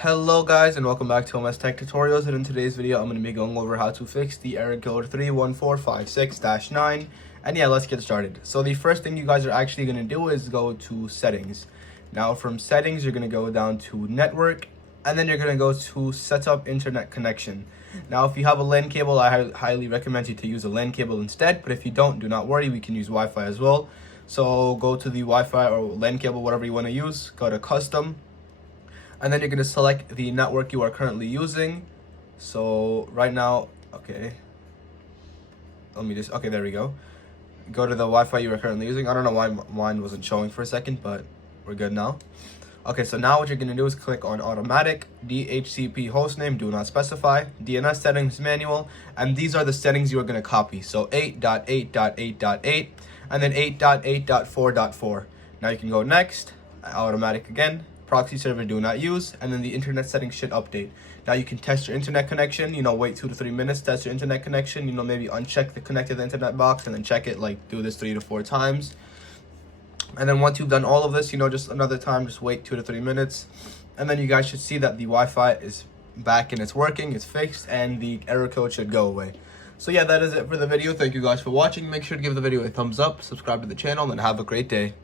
Hello guys and welcome back to MS Tech Tutorials, and in today's video I'm going to be going over how to fix the error code 31456-9. And yeah, let's get started. So the first thing you guys are actually going to do is go to settings. Now from settings you're going to go down to network, and then you're going to go to set up internet connection. Now if you have a LAN cable, I highly recommend you to use a LAN cable instead, but if you don't, do not worry, we can use Wi-Fi as well. So go to the Wi-Fi or LAN cable, whatever you want to use, go to custom, and then you're going to select the network you are currently using. So right now, okay, there we go. Go to the Wi-Fi you are currently using. I don't know why mine wasn't showing for a second, but we're good now. Okay, so now what you're going to do is click on automatic, DHCP hostname, do not specify, DNS settings manual, and these are the settings you are going to copy. So 8.8.8.8 and then 8.8.4.4. Now you can go next, automatic again, proxy server do not use, and then the internet settings should update. Now you can test your internet connection, wait 2 to 3 minutes, test your internet connection, maybe uncheck the connect to the internet box and then check it, like do this 3 to 4 times. And then once you've done all of this, just another time, just wait 2 to 3 minutes, and then you guys should see that the Wi-Fi is back and it's working, it's fixed, and the error code should go away. So yeah, that is it for the video. Thank you guys for watching. Make sure to give the video a thumbs up, subscribe to the channel, and have a great day.